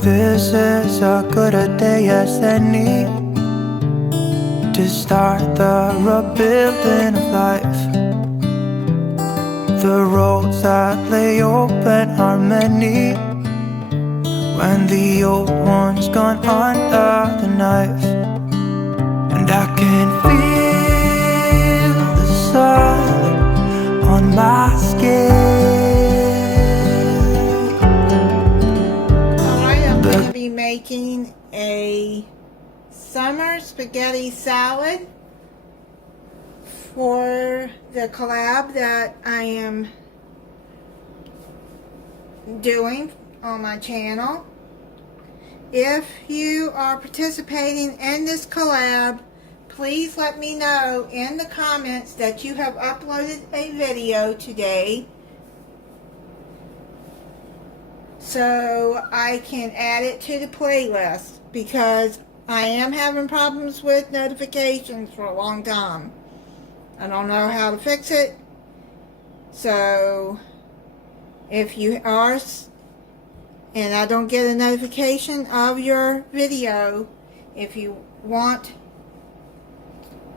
This is as good a day as any to start the rebuilding of life. The roads that lay open are many when the old one's gone under the knife. And I can feel the sun on my skin. Alright, I'm going to be making a summer spaghetti salad for the collab that I am doing on my channel. If you are participating in this collab, please let me know in the comments that you have uploaded a video today so I can add it to the playlist, because I am having problems with notifications for a long time. I don't know how to fix it. So if you are and I don't get a notification of your video, if you want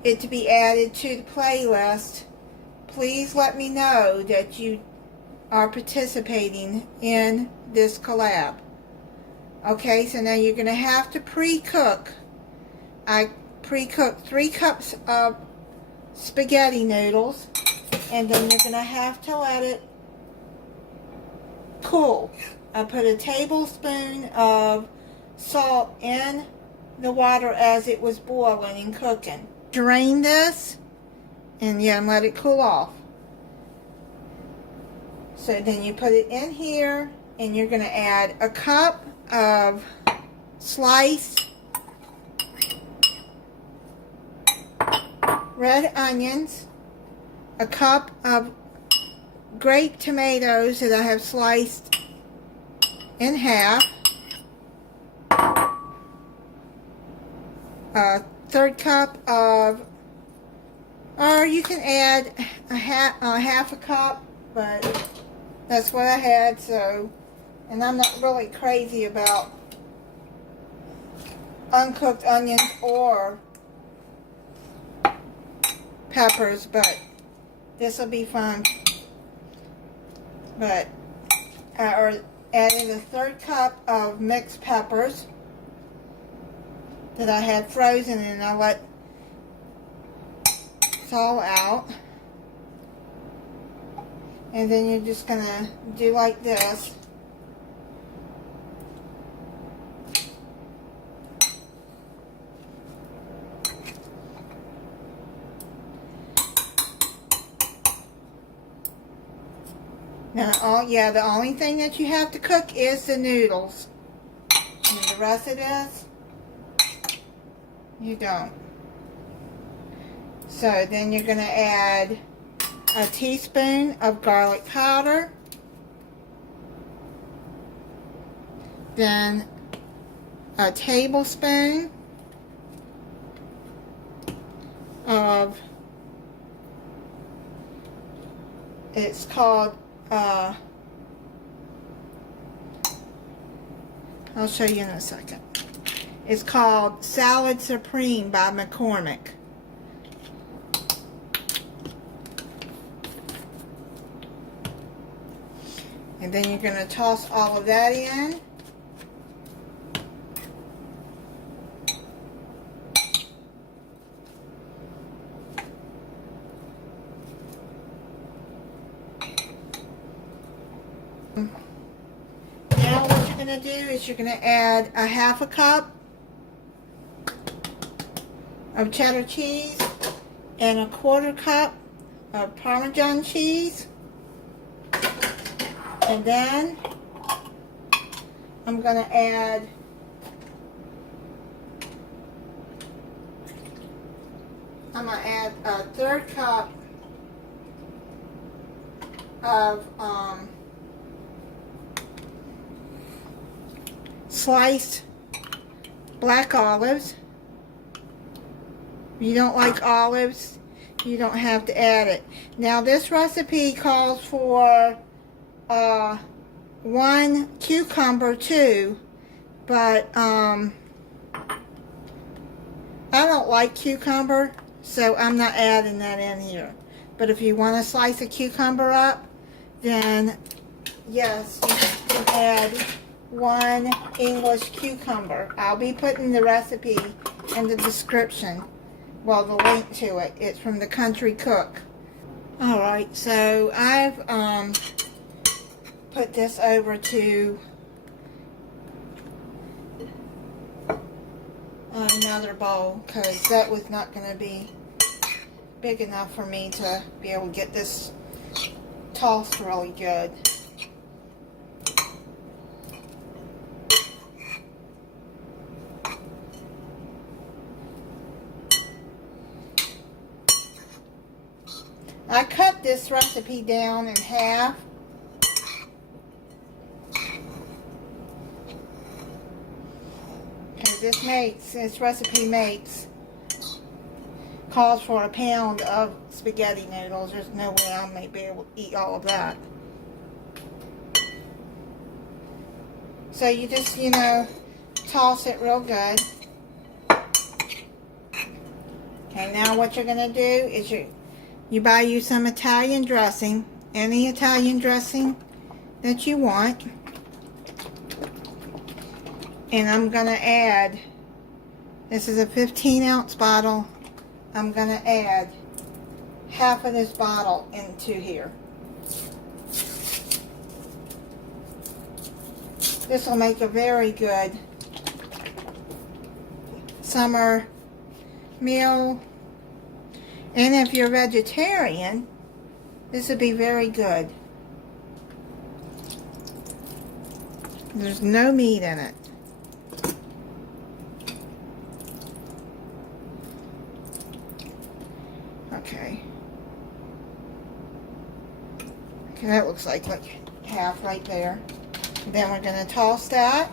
it to be added to the playlist, please let me know that you are participating in this collab. Okay, so now you're going to have to pre-cook. I pre-cooked 3 cups of spaghetti noodles, and then you're going to have to let it cool. I put a tablespoon of salt in the water as it was boiling and cooking. Drain this and let it cool off. So then you put it in here, and you're going to add a cup of sliced red onions, a cup of grape tomatoes that I have sliced in half, a third cup of, or you can add a half a cup, but that's what I had. So, and I'm not really crazy about uncooked onions or peppers, but this will be fun. But I added a third cup of mixed peppers that I had frozen, and I let thaw out. And then you're just gonna do like this. Now, the only thing that you have to cook is the noodles. And the rest of this, you don't. So then you're going to add a teaspoon of garlic powder. Then a tablespoon of, it's called, I'll show you in a second. It's called Salad Supreme by McCormick. And then you're going to toss all of that in. Now what you're going to do is you're going to add a half a cup of cheddar cheese and a quarter cup of Parmesan cheese. And then I'm going to add a third cup of sliced black olives. If you don't like olives, you don't have to add it. Now this recipe calls for 1 cucumber too, but I don't like cucumber, so I'm not adding that in here. But if you want to slice a cucumber up, then yes, you can add 1 English cucumber. I'll be putting the recipe in the description. Well, the link to it. It's from the Country Cook. Alright, so I've put this over to another bowl because that was not going to be big enough for me to be able to get this tossed really good. I cut this recipe down in half. This recipe calls for 1 pound of spaghetti noodles. There's no way I may be able to eat all of that. So you just, toss it real good. Okay, now what you're going to do is you buy you some Italian dressing, any Italian dressing that you want. And I'm going to add, this is a 15-ounce bottle, I'm going to add half of this bottle into here. This will make a very good summer meal. And if you're vegetarian, this would be very good. There's no meat in it. Okay, that looks like half right there. Then we're going to toss that.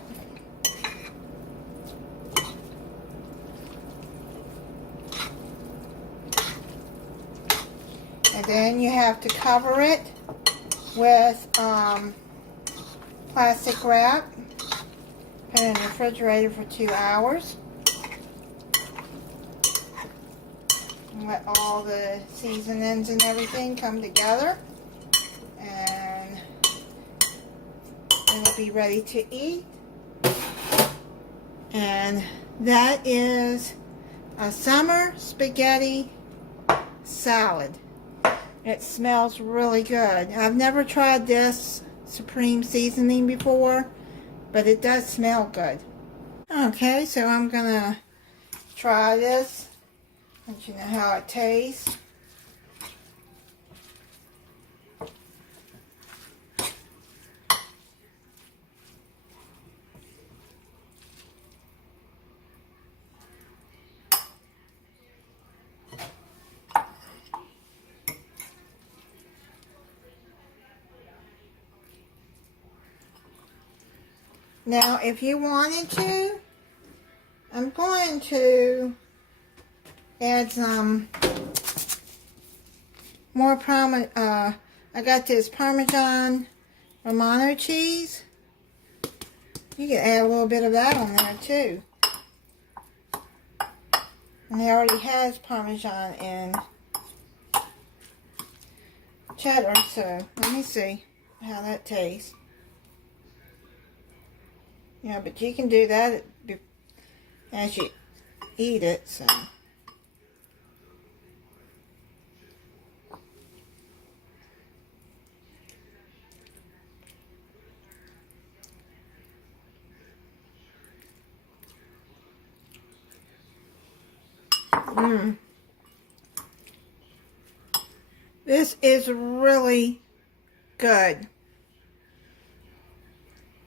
And then you have to cover it with plastic wrap. Put it in the refrigerator for 2 hours. Let all the seasonings and everything come together, and it'll be ready to eat. And that is a summer spaghetti salad. It smells really good. I've never tried this supreme seasoning before, but it does smell good. Okay, so I'm gonna try this. Let you know how it tastes. Now, if you wanted to, I'm going to add some more I got this Parmesan Romano cheese. You can add a little bit of that on there too. And it already has Parmesan and cheddar, so let me see how that tastes. Yeah, but you can do that as you eat it, so. This is really good.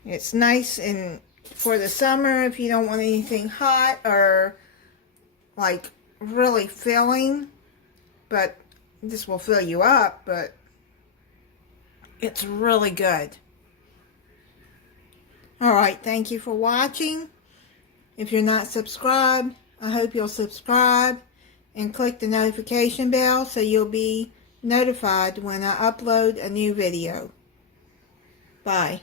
It's nice and for the summer if you don't want anything hot or like really filling, but this will fill you up, but it's really good. Alright, thank you for watching. If you're not subscribed, I hope you'll subscribe and click the notification bell so you'll be notified when I upload a new video. Bye.